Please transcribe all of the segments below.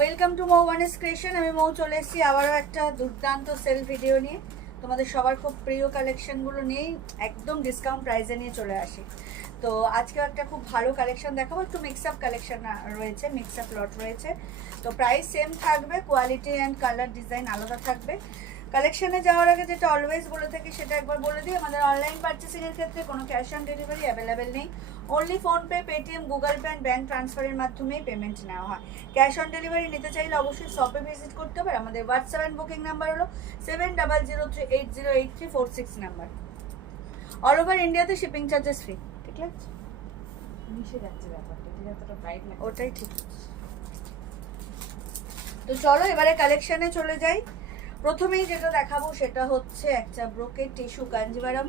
Welcome to Mou ওয়ানিস creation. আমি মৌ চলে এসেছি আবারও একটা দুর্দান্ত সেল ভিডিও নিয়ে। তোমাদের সবার খুব প্রিয় কালেকশনগুলো নিয়েই একদম ডিসকাউন্ট প্রাইসে নিয়ে চলে আসি। তো আজকেও একটা খুব ভালো কালেকশন দেখাবো। একটু মিক্সআপ কালেকশন রয়েছে, মিক্সআপ লট রয়েছে। তো প্রাইস সেম থাকবে, কোয়ালিটি অ্যান্ড কালার ডিজাইন আলাদা থাকবে। কালেকশনে যাওয়ার আগে যেটা অলওয়েজ বলে থাকি সেটা একবার বলে দিই, আমাদের অনলাইন পারচেসিংয়ের ক্ষেত্রে কোনো ক্যাশ অন ডেলিভারি অ্যাভেলেবেল নেই। Only PhonePe, Paytm, Google pay and bank ট্রান্সফারের মাধ্যমেই পেমেন্ট নেওয়া হয়। ক্যাশ অন ডেলিভারি নিতে চাইলে অবশ্যই শপে ভিজিট করতে হবে। আমাদের হোয়াটসঅ্যাপ অ্যান্ড বুকিং নাম্বার হলো 7003808346 নাম্বার। অল ওভার ইন্ডিয়াতে শিপিং চার্জেস ফ্রি। ঠিক আছে, মিশে যাচ্ছে ব্যাপারটা, যতটা ব্রাইট লাগে ওটাই ঠিক। তো চলো এবারে কালেকশনে চলে যাই। প্রথমেই যেটা দেখাবো সেটা হচ্ছে একটা ব্রোকেট টিস্যু কাঞ্জিভারাম।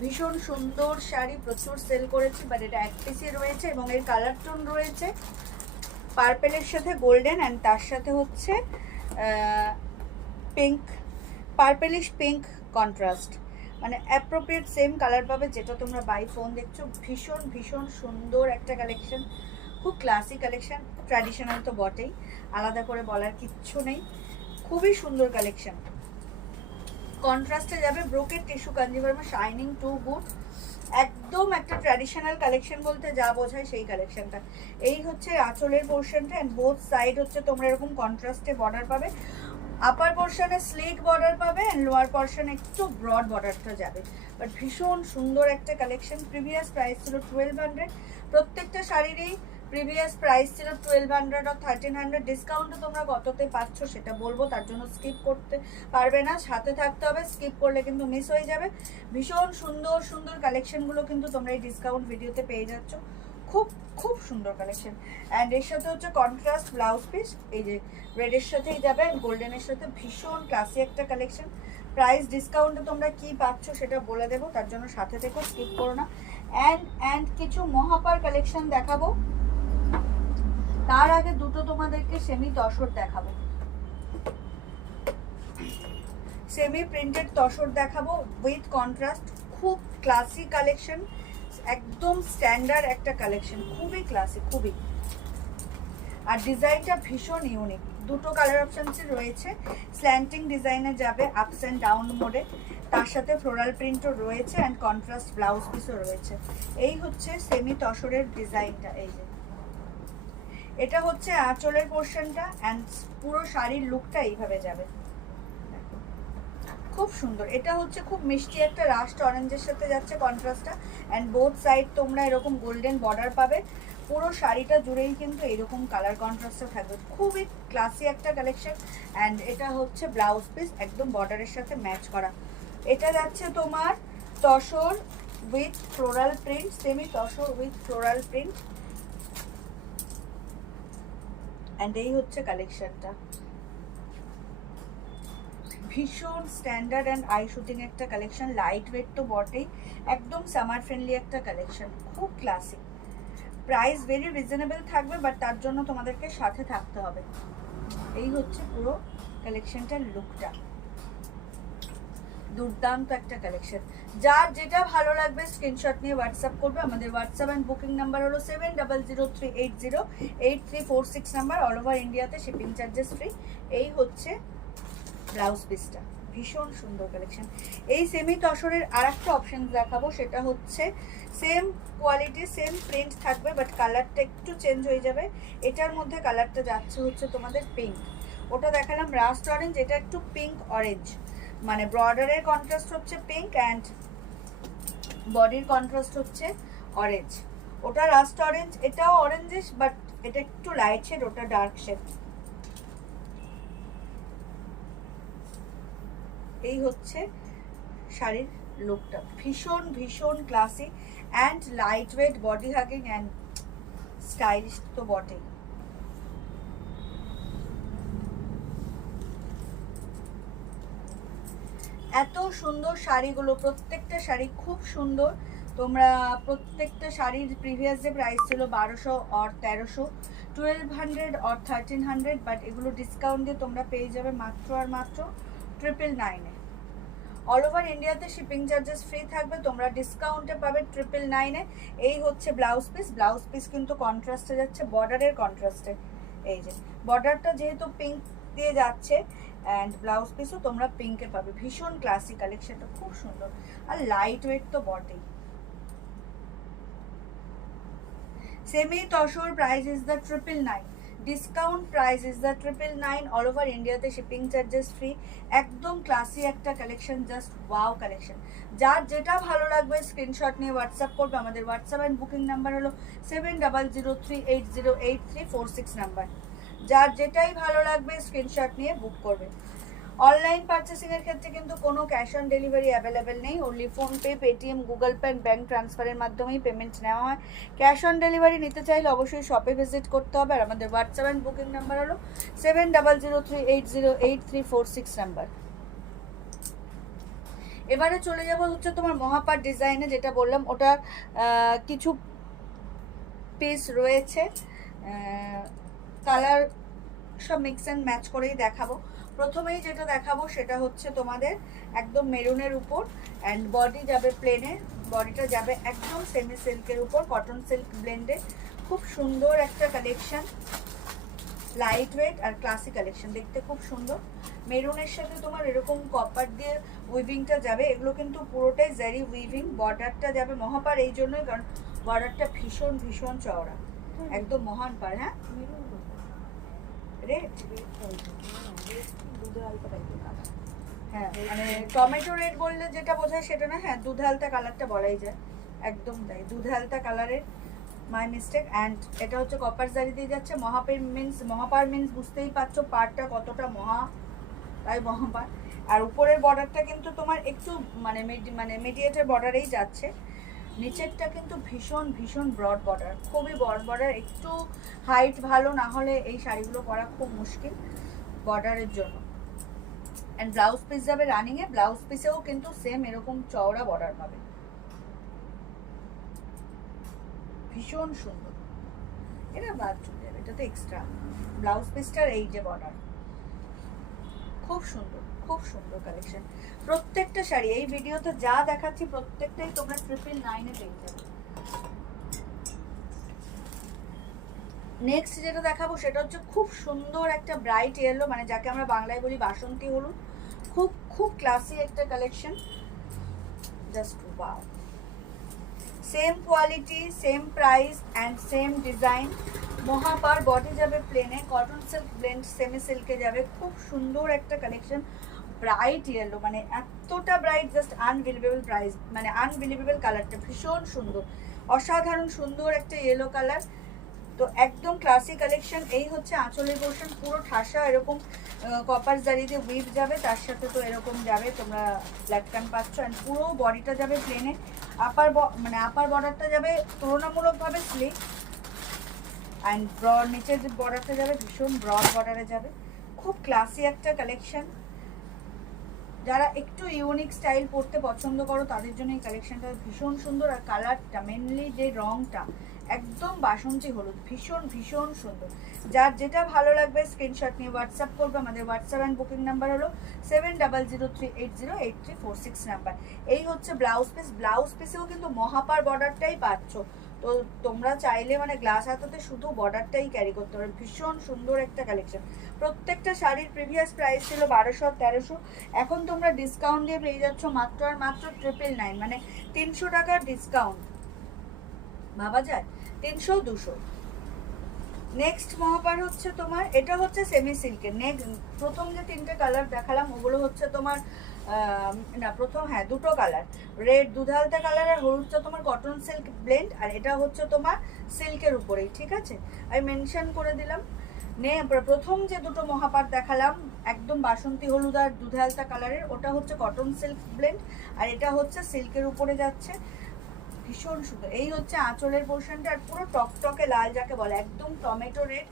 ভীষণ সুন্দর শাড়ি, প্রচুর সেল করেছি, বাট এটা এক পিসে রয়েছে এবং এর কালার টোন রয়েছে পার্পেলের সাথে গোল্ডেন, অ্যান্ড তার সাথে হচ্ছে পিঙ্ক, পার্পেলিশ পিঙ্ক কন্ট্রাস্ট, মানে অ্যাপ্রোপ্রিয়েট সেম কালার পাবে যেটা তোমরা বাই ফোন দেখছো। ভীষণ ভীষণ সুন্দর একটা কালেকশন, খুব ক্লাসিক কালেকশন, ট্র্যাডিশনাল তো বটেই, আলাদা করে বলার কিচ্ছু নেই। খুবই সুন্দর কালেকশন, কন্ট্রাস্টে যাবে। ব্রোকেট টিস্যু কাঞ্জিভারামে শাইনিং টু গুড, একদম একটা ট্র্যাডিশনাল কালেকশন বলতে যা বোঝায় সেই কালেকশনটা। এই হচ্ছে আঁচলের পোর্শনটা, অ্যান্ড বোথ সাইড হচ্ছে তোমরা এরকম কন্ট্রাস্টে বর্ডার পাবে। আপার পোর্শনে স্লিক বর্ডার পাবে, অ্যান্ড লোয়ার পোর্শনে একটু ব্রড বর্ডারটা যাবে। বাট ভীষণ সুন্দর একটা কালেকশন। প্রিভিয়াস প্রাইস ছিল 1200। প্রত্যেকটা শাড়িরই প্রিভিয়াস প্রাইস ছিল 1200 আর 1300। ডিসকাউন্টও তোমরা কততে পাচ্ছ সেটা বলবো, তার জন্য স্কিপ করতে পারবে না, সাথে থাকতে হবে। স্কিপ করলে কিন্তু মিস হয়ে যাবে। ভীষণ সুন্দর সুন্দর কালেকশনগুলো কিন্তু তোমরা এই ডিসকাউন্ট ভিডিওতে পেয়ে যাচ্ছ। খুব খুব সুন্দর কালেকশন। অ্যান্ড এর সাথে হচ্ছে কন্ট্রাস্ট ব্লাউজ পিস, এই যে রেডের সাথেই যাবে, অ্যান্ড গোল্ডেনের সাথে। ভীষণ ক্লাসি একটা কালেকশন। প্রাইস ডিসকাউন্টে তোমরা কি পাচ্ছ সেটা বলে দেবো, তার জন্য সাথে থেকো, স্কিপ করো না। অ্যান্ড কিছু মহাপার কালেকশন দেখাবো, তার আগে দুটো তোমাদেরকে সেমি তসর দেখাবো, সেমি প্রিন্টেড তসর দেখাবো উইথ কন্ট্রাস্ট। খুব ক্লাসি কালেকশন, একদম স্ট্যান্ডার্ড একটা কালেকশন, খুবই ক্লাসি, খুবই। আর ডিজাইনটা ভীষণ ইউনিক। দুটো কালার অপশনসই রয়েছে, স্ল্যান্টিং ডিজাইনে যাবে আপস অ্যান্ড ডাউন মোডে, তার সাথে ফ্লোরাল প্রিন্টও রয়েছে, অ্যান্ড কন্ট্রাস্ট ব্লাউজ পিসও রয়েছে। এই হচ্ছে সেমি তসরের ডিজাইনটা। এই যে এটা হচ্ছে আঁচলের পোর্শনটা, অ্যান্ড পুরো শাড়ির লুকটা এইভাবে যাবে, খুব সুন্দর। এটা হচ্ছে খুব মিষ্টি একটা রাস্ট অরেঞ্জের সাথে যাচ্ছে কন্ট্রাস্টটা, অ্যান্ড বোথ সাইড তোমরা এরকম গোল্ডেন বর্ডার পাবে। পুরো শাড়িটা জুড়েই কিন্তু এরকম কালার কন্ট্রাস্টটা থাকবে। খুবই ক্লাসি একটা কালেকশন। অ্যান্ড এটা হচ্ছে ব্লাউজ পিস, একদম বর্ডারের সাথে ম্যাচ করা। এটা যাচ্ছে তোমার tussar with floral print, semi tussar with floral print, and এই হচ্ছে কালেকশনটা। ভীষণ স্ট্যান্ডার্ড অ্যান্ড আই শুটিং একটা কালেকশন, লাইট ওয়েট তো বটেই, একদম সামার ফ্রেন্ডলি একটা কালেকশন, খুব ক্লাসিক। প্রাইস ভেরি রিজনেবল থাকবে, বাট তার জন্য তোমাদেরকে সাথে থাকতে হবে। এই হচ্ছে পুরো কালেকশনটার লুকটা, দুর্দান্ত একটা কালেকশন। যার যেটা ভালো লাগবে স্ক্রিনশট নিয়ে হোয়াটসঅ্যাপ করবে। আমাদের হোয়াটসঅ্যাপ অ্যান্ড বুকিং নাম্বার হলো 7003808346 নাম্বার। অল ওভার ইন্ডিয়াতে শিপিং চার্জেস ফ্রি। এই হচ্ছে ব্লাউজ পিসটা, ভীষণ সুন্দর কালেকশন। এই সেমি তসরের আর একটা অপশন দেখাবো, সেটা হচ্ছে সেম কোয়ালিটি সেম প্রিন্ট থাকবে, বাট কালারটা একটু চেঞ্জ হয়ে যাবে। এটার মধ্যে কালারটা যাচ্ছে হচ্ছে তোমাদের পিঙ্ক, ওটা দেখালাম রাস্ট অরেঞ্জ, এটা একটু পিঙ্ক অরেঞ্জ, মানে বর্ডারের কন্ট্রাস্ট হচ্ছে পিঙ্ক অ্যান্ড বডির কন্ট্রাস্ট হচ্ছে অরেঞ্জ। ওটা রাস্ট অরেঞ্জ, এটাও অরেঞ্জিশ, বাট এটা একটু লাইট শেড, ওটা ডার্ক শেড। এই হচ্ছে শাড়ির লুকটা, ভীষণ ভীষণ classy and light weight, body hugging and stylish তো বটেই। এত সুন্দর শাড়িগুলো, প্রত্যেকটা শাড়ি খুব সুন্দর। তোমরা প্রত্যেকটা শাড়ির প্রিভিয়াস যে প্রাইস ছিল 1200 আর 1300, 1200 আর 1300, বাট এগুলো ডিসকাউন্ট দিয়ে তোমরা পেয়ে যাবে মাত্র আর মাত্র 999-এ। অল ওভার ইন্ডিয়াতে শিপিং চার্জেস ফ্রি থাকবে, তোমরা ডিসকাউন্টে পাবে 999-এ। এই হচ্ছে ব্লাউজ পিস, ব্লাউজ পিস কিন্তু কন্ট্রাস্টে যাচ্ছে, বর্ডারের কন্ট্রাস্টে। এই যে বর্ডারটা যেহেতু পিঙ্ক দিয়ে যাচ্ছে, অ্যান্ড ব্লাউজ পিসও তোমরা পিঙ্কে পাবে। ভীষণ ক্লাসিক কালেকশনটা, খুব সুন্দর আর লাইট ওয়েট তো বটেই। Semi tussar price is the 999, discount price is the 999, all over ইন্ডিয়াতে শিপিং চার্জেস ফ্রি। একদম ক্লাসি একটা কালেকশন, জাস্ট ওয়াও কালেকশন। যার যেটা ভালো লাগবে স্ক্রিনশট নিয়ে হোয়াটসঅ্যাপ করবে। আমাদের হোয়াটসঅ্যাপ অ্যান্ড বুকিং নাম্বার হলো 7003808346 নাম্বার। যার যেটাই ভালো লাগবে স্ক্রিনশট নিয়ে বুক করবে। অনলাইন পারচেসিংয়ের ক্ষেত্রে কিন্তু কোনো ক্যাশ অন ডেলিভারি অ্যাভেলেবেল নেই, only PhonePe, Paytm, Google pay, bank ট্রান্সফারের মাধ্যমেই পেমেন্ট নেওয়া হয়। ক্যাশ অন ডেলিভারি নিতে চাইলে অবশ্যই শপে ভিজিট করতে হবে। আর আমাদের হোয়াটসঅ্যাপ অ্যান্ড বুকিং নাম্বার হলো 7003808346 নাম্বার। এবারে চলে যাব হচ্ছে তোমার মহাপার ডিজাইনে, যেটা বললাম ওটার কিছু পিস রয়েছে, কালার সব মিক্স অ্যান্ড ম্যাচ করেই দেখাবো। প্রথমেই যেটা দেখাবো সেটা হচ্ছে তোমাদের একদম মেরুনের উপর, অ্যান্ড বডি যাবে প্লেনে, বডিটা যাবে একদম সেমি সিল্কের উপর, কটন সিল্ক ব্লেন্ডে। খুব সুন্দর একটা কালেকশন, লাইট ওয়েট আর ক্লাসি কালেকশন, দেখতে খুব সুন্দর। মেরুনের সাথে তোমার এরকম কপার দিয়ে উইভিংটা যাবে, এগুলো কিন্তু পুরোটাই জারি উইভিং। বর্ডারটা যাবে মহাপার এই জন্যই, কারণ বর্ডারটা ভীষণ ভীষণ চওড়া, একদম মহান পার। হ্যাঁ রেড, হ্যাঁ মানে টমেটো রেড বললে যেটা বোঝায় সেটা না, হ্যাঁ দুধে হালতা কালারটা বলাই যায়, একদম তাই, দুধে হালতা কালারের, মাই মিস্টেক। অ্যান্ড এটা হচ্ছে কপার জারি দিয়ে যাচ্ছে। মহাপার মিন্স বুঝতেই পারছো পারটা কতটা মহা, তাই মহাপার। আর উপরের বর্ডারটা কিন্তু তোমার একটু মানে মিডিয়েটের বর্ডারেই যাচ্ছে। নিচেরটা কিন্তু ভীষণ ভীষণ ব্রড বর্ডার, খুবই ব্রড বর্ডার। একটু হাইট ভালো না হলে এই শাড়িগুলো পরা খুব মুশকিল বর্ডারের জন্য। অ্যান্ড ব্লাউজ পিস যাবে রানিংয়ে, ব্লাউজ পিসেও কিন্তু সেম এরকম চওড়া বর্ডার পাবে, ভীষণ সুন্দর। এটা বাদ চলে যাবে, এটা তো এক্সট্রা। ব্লাউজ পিসটার এই যে বর্ডার, খুব সুন্দর, খুব সুন্দর কালেকশন। প্রত্যেকটা শাড়ি এই ভিডিওতে যা দেখাচ্ছি প্রত্যেকটাই তোমরা 999-এ পেয়ে যাবে। নেক্সট যেটা দেখাবো সেটা হচ্ছে খুব সুন্দর একটা ব্রাইট ইয়েলো, মানে যাকে আমরা বাংলায় বলি বাসন্তী হলুদ। খুব খুব ক্লাসি একটা collection, just wow. Same quality, same price and same design. মহাপার বডি যাবে প্লেনে, কটন সিল্ক ব্লেন্ড সেমি সিল্কে যাবে। খুব সুন্দর একটা কালেকশন, ব্রাইট ইয়েলো, মানে এতটা ব্রাইট, জাস্ট আনবিলিভেবল প্রাইস, মানে আনবিলিভেবল কালারটা ভীষণ সুন্দর, অসাধারণ সুন্দর একটা ইয়েলো কালার। তো একদম ক্লাসিক কালেকশন। এই হচ্ছে আঁচলের পোর্শন, পুরো ঠাসা এরকম কপার জারি দিয়ে উইভ যাবে, তার সাথে তো এরকম যাবে তোমরা ব্ল্যাক কান পাচ্ছ। অ্যান্ড পুরো বডিটা যাবে প্লেনে, আপার বর্ডারটা যাবে তুলনামূলকভাবে স্লিক, অ্যান্ড নিচের যে বর্ডারটা যাবে ভীষণ ব্রড বর্ডারে যাবে। খুব ক্লাসি একটা কালেকশন। যারা একটু ইউনিক স্টাইল পরতে পছন্দ করো তাদের জন্য এই কালেকশনটা ভীষণ সুন্দর। আর কালারটা, মেনলি যে রংটা একদম বাসন্তী হলুদ, ভীষণ ভীষণ সুন্দর। যার যেটা ভালো লাগবে স্ক্রিনশট নিয়ে হোয়াটসঅ্যাপ করবে। আমাদের হোয়াটসঅ্যাপ অ্যান্ড বুকিং নাম্বার হলো 7003808346 নাম্বার। এই হচ্ছে ব্লাউজ পিস। ব্লাউজ পিসেও কিন্তু মহাপার বর্ডারটাই পাচ্ছ, তো তোমরা চাইলে মানে গ্লাস হাতাতে শুধু বর্ডারটাই ক্যারি করতে পারো। ভীষণ সুন্দর একটা কালেকশন। প্রত্যেকটা শাড়ির প্রিভিয়াস প্রাইস ছিল 1200-1300, এখন তোমরা ডিসকাউন্ট দিয়ে পেয়ে যাচ্ছ মাত্র আর মাত্র 999, মানে 300 টাকার ডিসকাউন্ট। ভাবা যায়, 300-200। নেক্সট মহাপার হচ্ছে তোমার, এটা হচ্ছে সেমি সিল্কের। প্রথম যে তিনটে কালার দেখালাম ওগুলো হচ্ছে তোমার না প্রথম, হ্যাঁ দুটো কালার, রেড দুধালতা কালার আর হলুদটা তোমার কটন সিল্ক ব্লেন্ড, আর এটা হচ্ছে তোমার সিল্কের উপরেই, ঠিক আছে, আমি মেনশন করে দিলাম। প্রথম যে দুটো মহাপার দেখালাম একদম বাসন্তী হলুদ আর দুধালতা কালারের, ওটা হচ্ছে কটন সিল্ক ব্লেন্ড, আর এটা হচ্ছে সিল্কের উপরে যাচ্ছে, ভীষণ সুন্দর। এই হচ্ছে আঁচলের পোর্শনটা, আর পুরো টকটকে লাল যাকে বলে, একদম টমেটো রেড,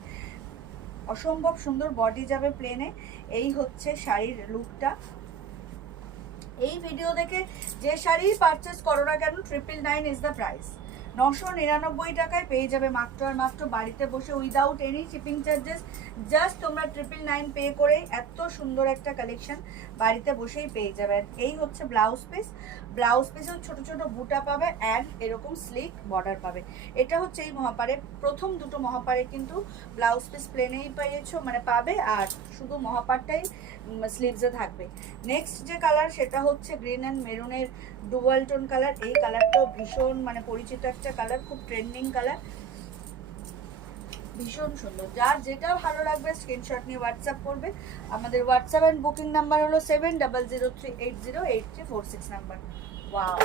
অসম্ভব সুন্দর। বডি যাবে প্লেনে। এই হচ্ছে শাড়ির লুকটা। এই ভিডিও দেখে যে শাড়ি পারচেস করো না কেন 999 ইজ দ্য প্রাইস। 999 টাকায় পেয়ে যাবে মাত্র আর মাত্র বাড়িতে বসে without any shipping charges. Just তোমরা 999 পে করে এত সুন্দর একটা কালেকশন বাড়িতে বসেই পেয়ে যাবে। এই হচ্ছে ব্লাউজ পিস, ব্লাউজ পিসেও ছোট ছোট বুটা পাবে অ্যান্ড এরকম স্লিক বর্ডার পাবে। এটা হচ্ছে এই মহাপারে প্রথম দুটো মহাপারে কিন্তু ব্লাউজ পিস প্লেনেই পেয়েছো মানে পাবে, আর শুধু মহাপারটাই স্লিভসে থাকবে। নেক্সট যে কালার সেটা হচ্ছে গ্রিন অ্যান্ড মেরুনের ডুয়াল টোন কালার। এই কালারটাও ভীষণ মানে পরিচিত একটা কালার, খুব ট্রেন্ডিং কালার, ভীষণ সুন্দর। যার যেটা ভালো লাগবে স্ক্রিনশট নিয়ে হোয়াটসঅ্যাপ করবে। আমাদের হোয়াটসঅ্যাপ অ্যান্ড বুকিং নাম্বার হলো 7003808346 নাম্বার। ওয়াও,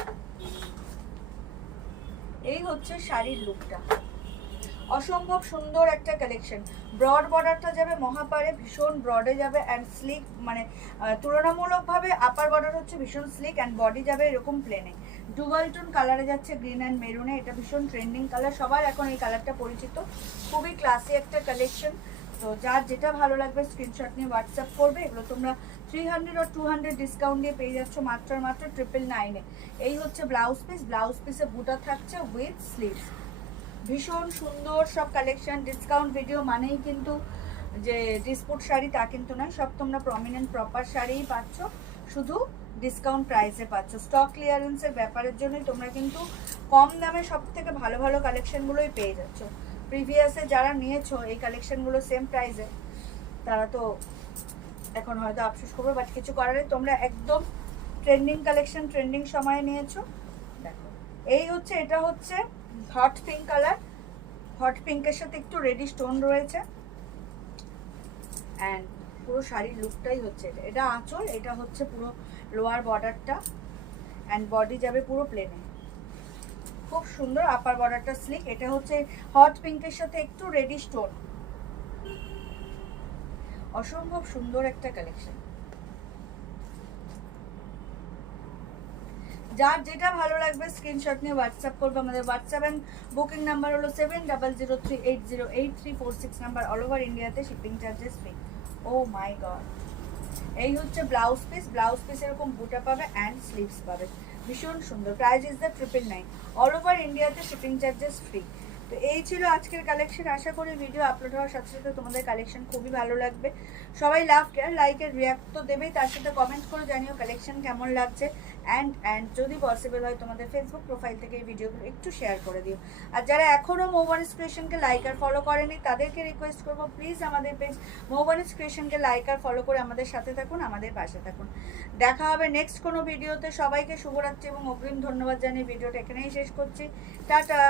এই হচ্ছে শাড়ির লুকটা, অসম্ভব সুন্দর একটা কালেকশন। ব্রড বর্ডারটা যাবে মহাপারে, ভীষণ ব্রডে যাবে অ্যান্ড স্লিক, মানে তুলনামূলকভাবে আপার বর্ডার হচ্ছে ভীষণ স্লিক অ্যান্ড বডি যাবে এরকম প্লেনে। ডুয়াল টোন কালারে যাচ্ছে গ্রিন অ্যান্ড মেরুনে, এটা ভীষণ ট্রেন্ডিং কালার, সবার এখন এই কালারটা পরিচিত, খুবই ক্লাসি একটা কালেকশন। তো যার যেটা ভালো লাগবে স্ক্রিনশট নিয়ে হোয়াটসঅ্যাপ করবে। এগুলো তোমরা 300 আর 200 ডিসকাউন্ট দিয়ে পেয়ে যাচ্ছ মাত্র আর মাত্র 999-এ। এই হচ্ছে ব্লাউজ পিস, ব্লাউজ পিসে বুটা থাকছে উইথ স্লিভস, ভীষণ সুন্দর সব কালেকশন। ডিসকাউন্ট ভিডিও মানেই কিন্তু যে ডিসপুট শাড়ি তা কিন্তু নয়, সব তোমরা প্রমিনেন্ট প্রপার শাড়িই পাচ্ছ, শুধু ডিসকাউন্ট প্রাইসে পাচ্ছ। স্টক ক্লিয়ারেন্সের ব্যাপারের জন্যই তোমরা কিন্তু কম দামে সব থেকে ভালো ভালো কালেকশনগুলোই পেয়ে যাচ্ছ। প্রিভিয়াসে যারা নিয়েছো এই কালেকশনগুলো সেম প্রাইসে, তারা তো এখন হয়তো আফসোস করবে, বাট কিছু করার নেই, তোমরা একদম ট্রেন্ডিং কালেকশন ট্রেন্ডিং সময়ে নিয়েছো। দেখো এই হচ্ছে, এটা হচ্ছে হট পিঙ্ক কালার, হট পিঙ্কের সাথে একটু রেডি স্টোন রয়েছে অ্যান্ড পুরো শাড়ির লুকটাই হচ্ছে এটা। এটা আঁচল, এটা হচ্ছে পুরো লোয়ার বর্ডারটা অ্যান্ড বডি যাবে পুরো প্লেনে, খুব সুন্দর। আপার বর্ডারটা স্লিক, এটা হচ্ছে হট পিঙ্কের সাথে একটু রেডি স্টোন, অসম্ভব সুন্দর একটা কালেকশন। যার যেটা ভালো লাগবে স্ক্রিনশট নিয়ে হোয়াটসঅ্যাপ করবে। আমাদের হোয়াটসঅ্যাপ অ্যান্ড বুকিং নাম্বার হলো 7003808346 নাম্বার। অল ওভার ইন্ডিয়াতে শিপিং চার্জেস ফ্রি। ও মাই গড, এই হচ্ছে ব্লাউজ পিস, ব্লাউজ পিস এরকম বুটা পাবে অ্যান্ড স্লিভস পাবে, ভীষণ সুন্দর। Price is the 999, all over ইন্ডিয়াতে শিপিং চার্জেস ফ্রি। তো এই ছিল আজকের কালেকশন। আশা করি ভিডিও আপলোড হওয়ার সাথে সাথে তোমাদের কালেকশন খুবই ভালো লাগবে। সবাই লাভ কেয়ার লাইকের রিয়াক্ট তো দেবেই, তার সাথে কমেন্ট করে জানিও কালেকশন কেমন লাগছে। অ্যান্ড যদি পসিবল হয় তোমাদের ফেসবুক প্রোফাইল থেকে এই ভিডিওগুলো একটু শেয়ার করে দিও। আর যারা এখনও মৌবানিস ক্রিয়েশনকে লাইক আর ফলো করেনি তাদেরকে রিকোয়েস্ট করবো প্লিজ আমাদের পেজ মৌবানিস ক্রিয়েশনকে লাইক আর ফলো করে আমাদের সাথে থাকুন, আমাদের পাশে থাকুন। দেখা হবে নেক্সট কোনো ভিডিওতে। সবাইকে শুভরাত্রি এবং অগ্রিম ধন্যবাদ জানিয়ে ভিডিওটা এখানেই শেষ করছি। টাটা।